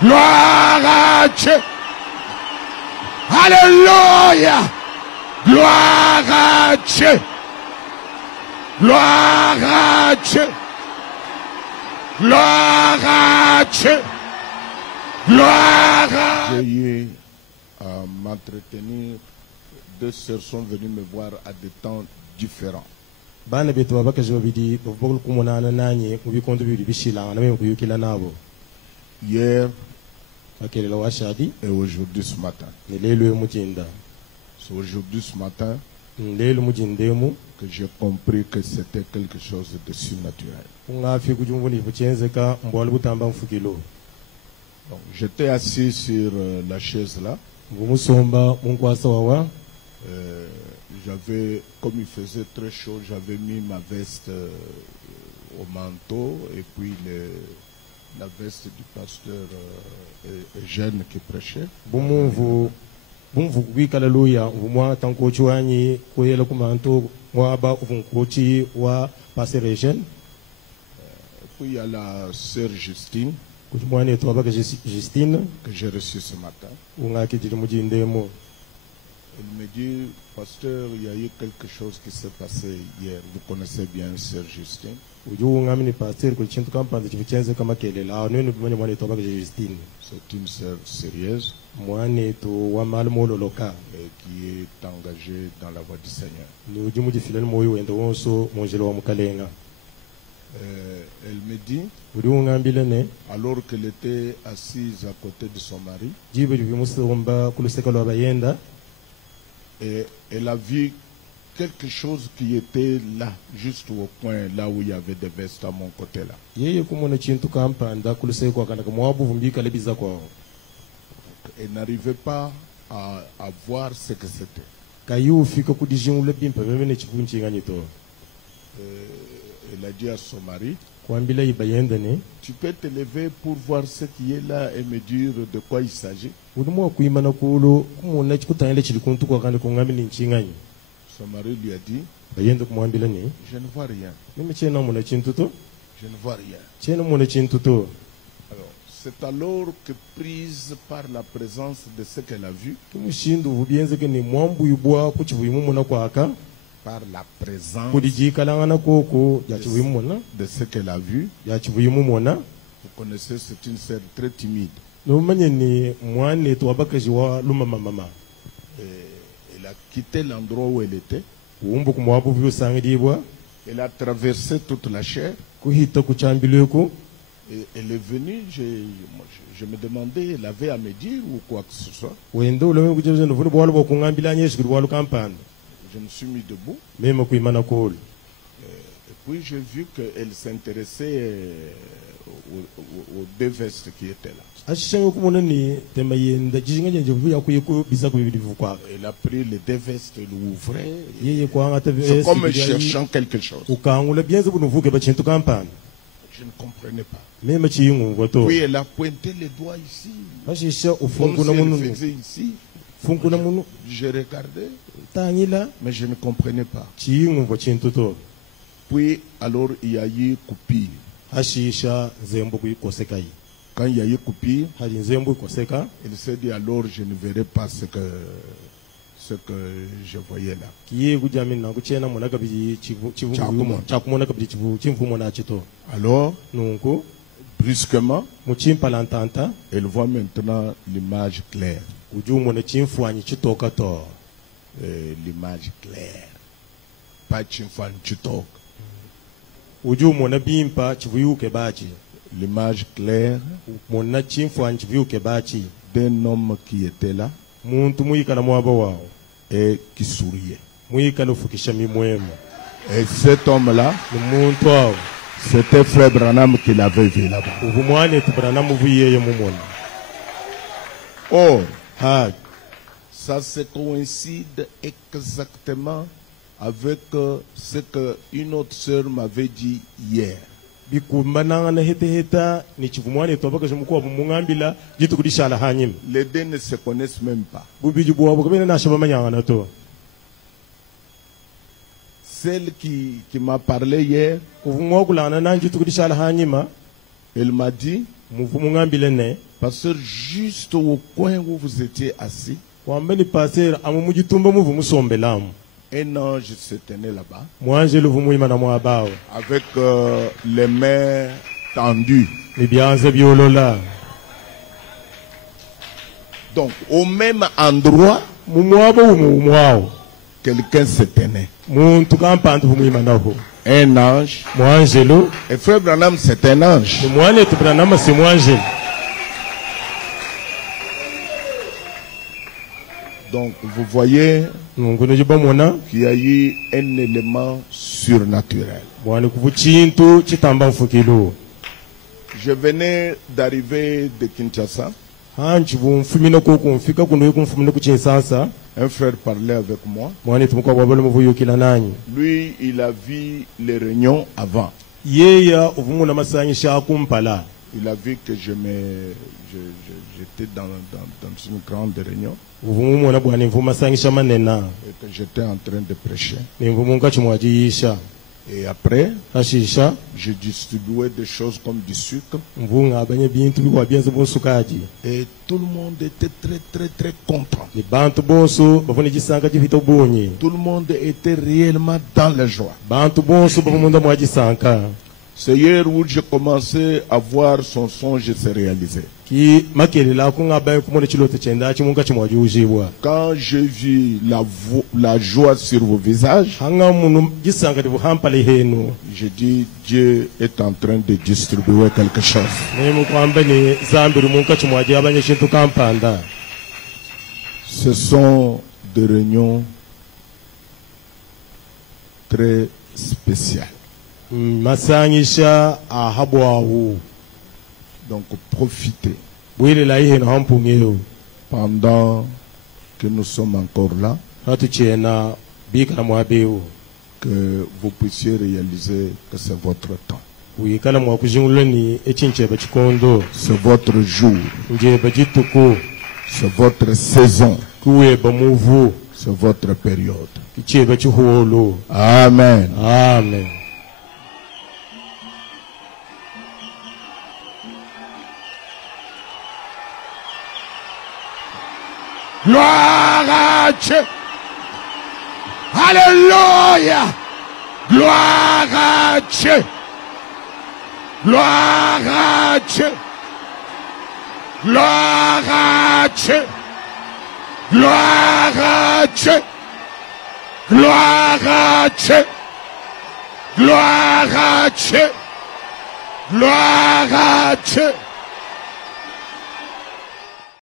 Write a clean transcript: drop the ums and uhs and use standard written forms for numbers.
Gloire à Dieu. Alléluia. Gloire à Dieu. Gloire à Dieu. Gloire à Dieu. Gloire à Dieu. J'ai eu à m'entretenir. Deux sœurs sont venues me voir à des temps différents. Hier et aujourd'hui ce matin. C'est aujourd'hui ce matin que j'ai compris que c'était quelque chose de surnaturel. Donc, j'étais assis sur la chaise là. J'avais, comme il faisait très chaud, j'avais mis ma veste au manteau et puis la veste du pasteur Eugène qui prêchait. Puis il y a la sœur Justine que j'ai reçue ce matin. Elle me dit, pasteur, il y a eu quelque chose qui s'est passé hier. Vous connaissez bien sœur Justine. C'est une sœur sérieuse et qui est engagée dans la voie du Seigneur. Elle me dit, alors qu'elle était assise à côté de son mari, et elle a vu quelque chose qui était là, juste au coin, là où il y avait des vestes à mon côté là. Elle n'arrivait pas à voir ce que c'était. Elle a dit à son mari, tu peux te lever pour voir ce qui est là et me dire de quoi il s'agit. Son mari lui a dit, je ne vois rien. Je ne vois rien. Alors, c'est alors que, prise par la présence de ce qu'elle a vu, par la présence de ce qu'elle a vu, vous connaissez, c'est une sœur très timide. Elle a quitté l'endroit où elle était. Elle a traversé toute la chair. Et elle est venue, je me demandais, elle avait à me dire ou quoi que ce soit. Je me suis mis debout. Et puis j'ai vu qu'elle s'intéressait aux deux vestes qui étaient là. Elle a pris les deux vestes, elle l'ouvrait. C'est comme cherchant quelque chose. Je ne comprenais pas. Puis elle a pointé les doigts ici. Comme si elle faisait ici. Je regardais, mais je ne comprenais pas. Puis alors il y a eu coupure. Quand il y a eu coupure, il s'est dit alors je ne verrai pas ce que je voyais là. Alors, brusquement, elle voit maintenant l'image claire. L'image claire. Pas Chimfan Chitok. L'image claire d'un homme qui était là et qui souriait. Et cet homme-là, c'était Frère Branham qui l'avait vu là-bas. Oh, ça se coïncide exactement avec ce qu'une autre sœur m'avait dit hier. Les deux ne se connaissent même pas. celle qui m'a parlé hier, elle m'a dit, pasteur, juste au coin où vous étiez assis, un ange se tenait là-bas, avec les mains tendues. Donc, au même endroit, quelqu'un se tenait. Un ange. Et frère Branham, c'est un ange. Donc, vous voyez qu'il y a eu un élément surnaturel. Je venais d'arriver de Kinshasa. Un frère parlait avec moi. Lui, il a vu les réunions avant. Il a vu que j'étais dans une grande réunion et que j'étais en train de prêcher. Et après, je distribuais des choses comme du sucre. Et tout le monde était très content. Tout le monde était réellement dans la joie. C'est hier où j'ai commencé à voir son songe se réaliser. Quand j'ai vu la joie sur vos visages, j'ai dit, Dieu est en train de distribuer quelque chose. Ce sont des réunions très spéciales. Donc profitez pendant que nous sommes encore là, que vous puissiez réaliser que c'est votre temps. C'est votre jour. C'est votre saison. C'est votre période. Amen. Amen. Gloire à Dieu. Alléluia. Gloire à Dieu. Gloire à Dieu. Gloire à Dieu. Gloire à Dieu. Gloire à Dieu. Gloire à Dieu. Gloire à Dieu.